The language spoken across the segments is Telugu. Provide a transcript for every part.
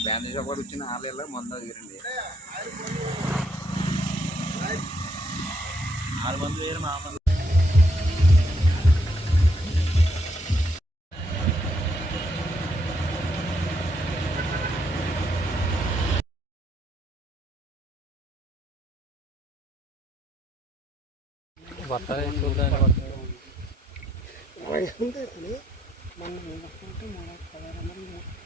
బ్యాండ్ షాప్ కూడా వచ్చిన ఆలయాల్లో మందు దిగిరండి ఆరు మంది వేరు మా మంది ఇది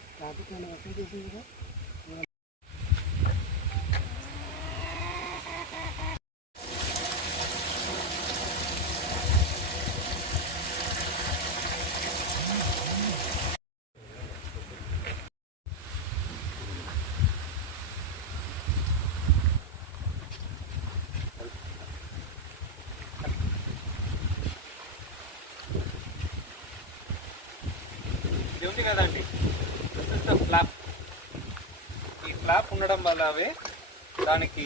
ఉంది కదండి this is the flap slab ఉండడం వల్లవే దానికి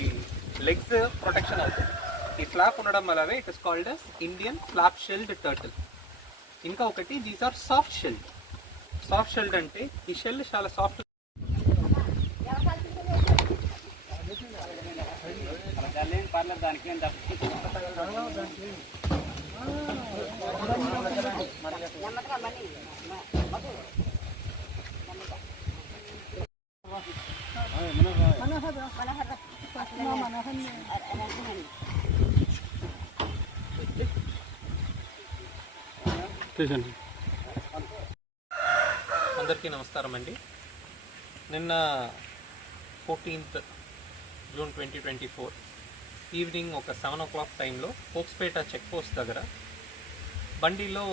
లెగ్స్ ప్రొటెక్షన్ అవుతుంది. ఈ స్లాబ్ ఉండడం వల్లవే it is called as Indian slab shelled turtle ఇంకా ఒకటి these are soft shelled soft shelled అంటే ఈ షెల్ చాలా సాఫ్ట్ పర్లేదు దానికి అందరికీ నమస్కారం అండి. నిన్న fourteenth June twenty twenty four evening ఒక సెవెన్ ఓ క్లాక్ టైంలో ఫోక్స్పేట చెక్ పోస్ట్ దగ్గర బండిలో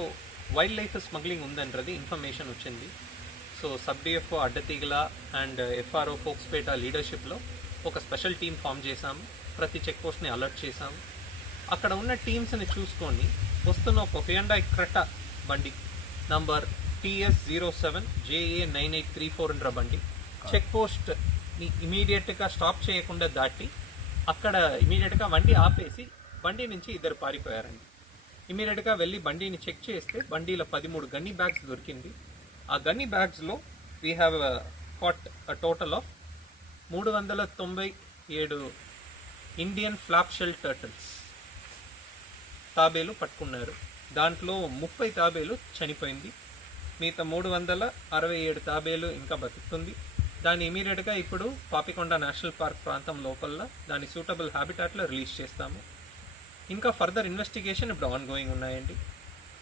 వైల్డ్ లైఫ్ స్మగ్లింగ్ ఉందన్నది ఇన్ఫర్మేషన్ వచ్చింది. So sub DFO Addateegala and FRO Fokspeta లీడర్షిప్లో ఒక స్పెషల్ టీం ఫామ్ చేశాము ప్రతి చెక్ పోస్ట్ని అలర్ట్ చేశాము అక్కడ ఉన్న టీమ్స్ని చూసుకొని వస్తున్న ఒక హ్యుండాయ్ క్రెటా బండి number TS zero seven JA nine eight three four hundred బండి. చెక్ పోస్ట్ని ఇమీడియట్గా స్టాప్ చేయకుండా దాటి అక్కడ ఇమీడియట్గా బండి ఆపేసి బండి నుంచి ఇద్దరు పారిపోయారండి. ఇమీడియట్గా వెళ్ళి బండిని చెక్ చేస్తే బండిలో పదిమూడు గన్నీ బ్యాగ్స్ దొరికింది. ఆ gunny బ్యాగ్స్లో we have caught a total of మూడు వందల తొంభై ఏడు ఇండియన్ ఫ్లాప్ షెల్ టర్టిల్స్ తాబేలు పట్టుకున్నారు. దాంట్లో ముప్పై తాబేలు చనిపోయింది. మిగతా మూడు వందల అరవై ఏడు తాబేలు ఇంకా బతుకుతుంది. దాన్ని ఇమీడియట్గా ఇప్పుడు పాపికొండ నేషనల్ పార్క్ ప్రాంతం లోపల దాని సూటబుల్ హ్యాబిటాట్లో రిలీజ్ చేస్తాము. ఇంకా ఫర్దర్ ఇన్వెస్టిగేషన్ ఇప్పుడు ఆన్ గోయింగ్ ఉన్నాయండి.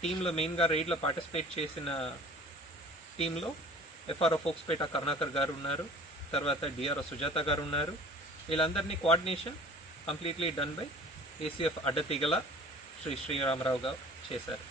టీంలో మెయిన్గా రైడ్లో పార్టిసిపేట్ చేసిన టీంలో ఎఫ్ఆర్ఓ ఫోక్స్పేట కరుణాకర్ గారు ఉన్నారు. తర్వాత డిఆర్ఓ సుజాత గారు ఉన్నారు. వీళ్ళందరినీ coordination completely done by ACF Addateegala Shri Sriramarao garu చేశారు.